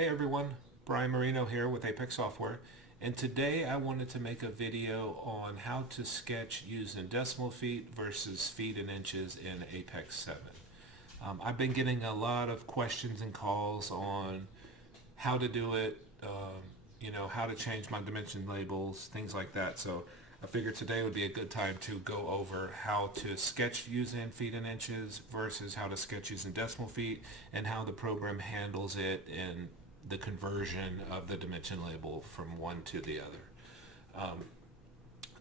Hey everyone, Brian Marino here with Apex Software, and today I wanted to make a video on how to sketch using decimal feet versus feet and inches in Apex 7. I've been getting a lot of questions and calls on how to do it, how to change my dimension labels, things like that. So I figured today would be a good time to go over how to sketch using feet and inches versus how to sketch using decimal feet and how the program handles it in the conversion of the dimension label from one to the other.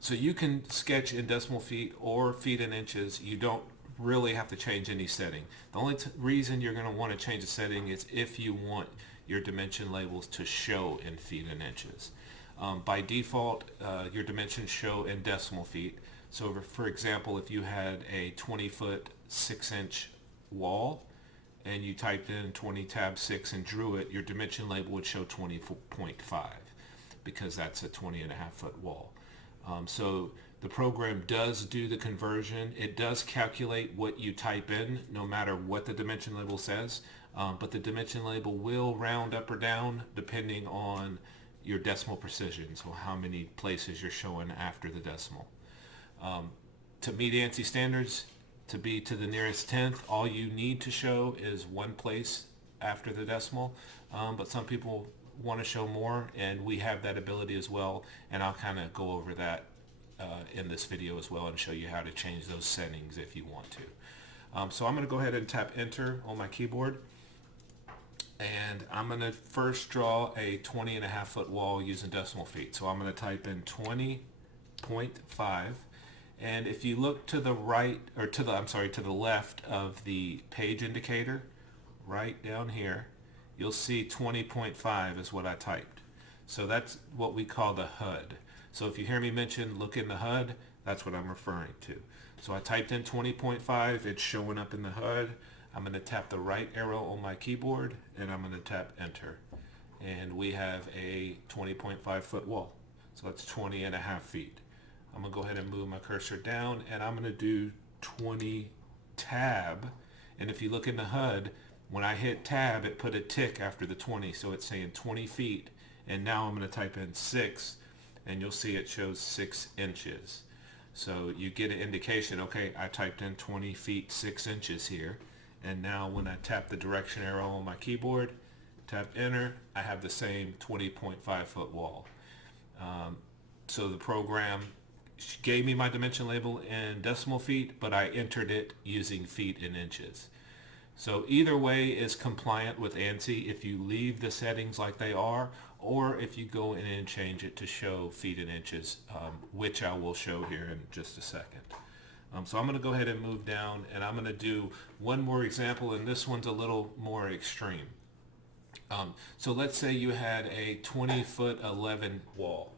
So you can sketch in decimal feet or feet and inches. You don't really have to change any setting. The only reason you're going to want to change the setting is if you want your dimension labels to show in feet and inches. By default, your dimensions show in decimal feet. So for example, if you had a 20-foot 6-inch wall and you typed in 20 tab 6 and drew it, your dimension label would show 20.5 because that's a 20.5-foot wall. So the program does do the conversion. It does calculate what you type in no matter what the dimension label says, but the dimension label will round up or down depending on your decimal precision, so how many places you're showing after the decimal. To meet ANSI standards, to be to the nearest tenth, all you need to show is one place after the decimal, but some people want to show more, and we have that ability as well, and I'll kind of go over that in this video as well and show you how to change those settings if you want to. So I'm going to go ahead and tap enter on my keyboard, and I'm going to first draw a 20.5-foot wall using decimal feet. So I'm going to type in 20.5, and if you look to the right, or to the left of the page indicator, right down here, you'll see 20.5 is what I typed. So that's what we call the HUD. So if you hear me mention look in the HUD, that's what I'm referring to. So I typed in 20.5, it's showing up in the HUD. I'm going to tap the right arrow on my keyboard and I'm going to tap enter. And we have a 20.5 foot wall. So that's 20.5 feet. I'm going to go ahead and move my cursor down and I'm going to do 20 tab. And if you look in the HUD, when I hit tab, it put a tick after the 20. So it's saying 20 feet. And now I'm going to type in 6 and you'll see it shows 6 inches. So you get an indication, okay, I typed in 20 feet 6 inches here. And now when I tap the direction arrow on my keyboard, tap enter, I have the same 20.5 foot wall. So the program gave me my dimension label in decimal feet, but I entered it using feet and inches. So either way is compliant with ANSI if you leave the settings like they are, or if you go in and change it to show feet and inches, which I will show here in just a second. So I'm going to go ahead and move down, and I'm going to do one more example, and this one's a little more extreme. So let's say you had a 20-foot 11 wall.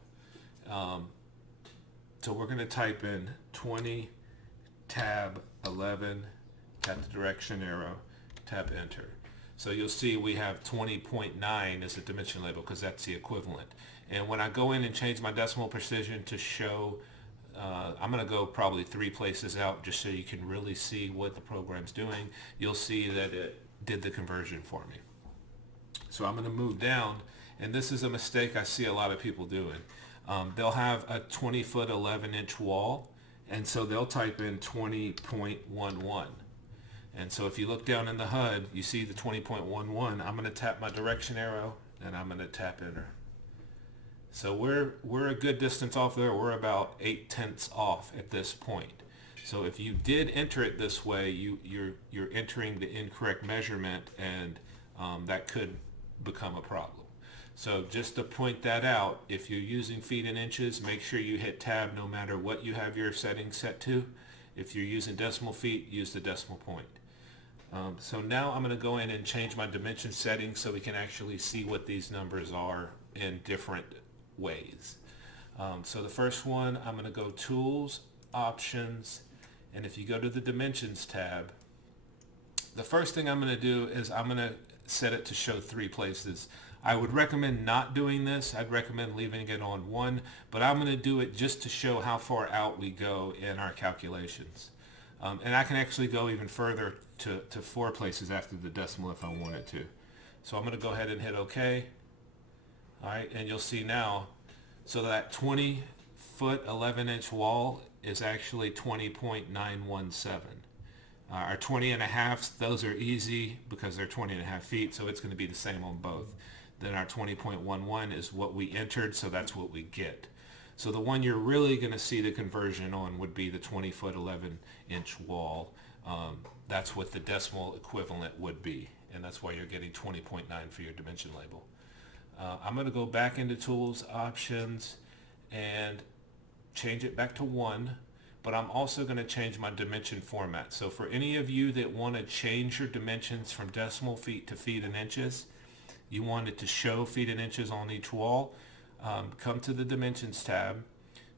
So we're going to type in 20 tab 11, tap the direction arrow, tap enter. So you'll see we have 20.9 as a dimension label because that's the equivalent. And when I go in and change my decimal precision to show, I'm going to go probably 3 places out just so you can really see what the program's doing. You'll see that it did the conversion for me. So I'm going to move down, and this is a mistake I see a lot of people doing. They'll have a 20-foot 11-inch wall, and so they'll type in 20.11. And so if you look down in the HUD, you see the 20.11. I'm going to tap my direction arrow, and I'm going to tap enter. So we're a good distance off there. We're about 0.8 off at this point. So if you did enter it this way, you're entering the incorrect measurement, and that could become a problem. So just to point that out, if you're using feet and inches, make sure you hit tab no matter what you have your settings set to. If you're using decimal feet, use the decimal point. So now I'm going to go in and change my dimension settings so we can actually see what these numbers are in different ways. So the first one, I'm going to go Tools, Options, and if you go to the Dimensions tab, the first thing I'm going to do is I'm going to set it to show 3 places. I would recommend not doing this. I'd recommend leaving it on 1, but I'm going to do it just to show how far out we go in our calculations. And I can actually go even further to 4 places after the decimal if I wanted to. So I'm going to go ahead and hit OK. All right, and you'll see now, so that 20 foot 11 inch wall is actually 20.917. Our 20 and a half, those are easy because they're 20 and a half feet, so it's going to be the same on both. Then our 20.11 is what we entered, so that's what we get. So the one you're really going to see the conversion on would be the 20 foot 11 inch wall. That's what the decimal equivalent would be, and that's why you're getting 20.9 for your dimension label. I'm going to go back into Tools, Options, and change it back to 1, but I'm also going to change my dimension format. So for any of you that want to change your dimensions from decimal feet to feet and inches, you want it to show feet and inches on each wall, come to the Dimensions tab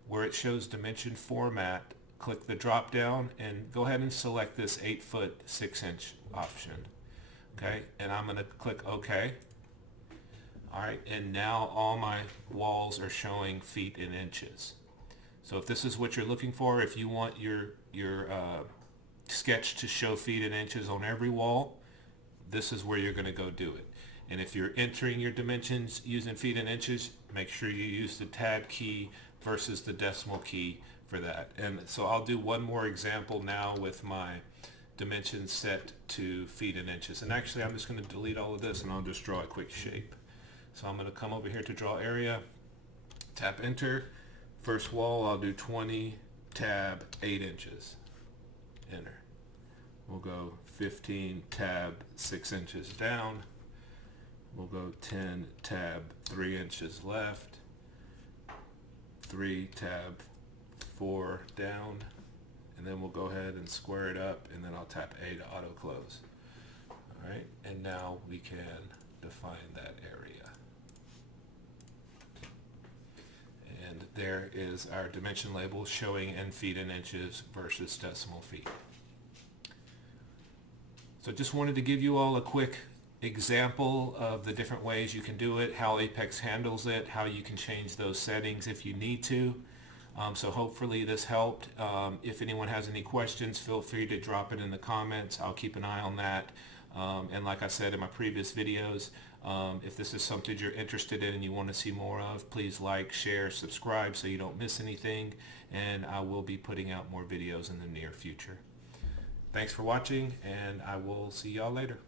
where it shows Dimension Format, click the drop down and go ahead and select this 8 foot 6 inch option. Okay, and I'm going to click OK. Alright, and now all my walls are showing feet and inches. So if this is what you're looking for, if you want your sketch to show feet and inches on every wall, this is where you're going to go do it. And if you're entering your dimensions using feet and inches, make sure you use the tab key versus the decimal key for that. And so I'll do one more example now with my dimensions set to feet and inches. And actually I'm just going to delete all of this and I'll just draw a quick shape. So I'm going to come over here to draw area, tap enter. First wall I'll do 20, tab 8 inches, enter. We'll go 15, tab 6 inches down. We'll go 10, tab 3 inches left, 3, tab 4 down, and then we'll go ahead and square it up, and then I'll tap A to auto close. All right, and now we can define that area. And there is our dimension label showing in feet and inches versus decimal feet. So just wanted to give you all a quick example of the different ways you can do it, how Apex handles it, how you can change those settings if you need to. So hopefully this helped. If anyone has any questions, feel free to drop it in the comments. I'll keep an eye on that. And like I said in my previous videos, if this is something you're interested in and you want to see more of, please like, share, subscribe so you don't miss anything. And I will be putting out more videos in the near future. Thanks for watching, and I will see y'all later.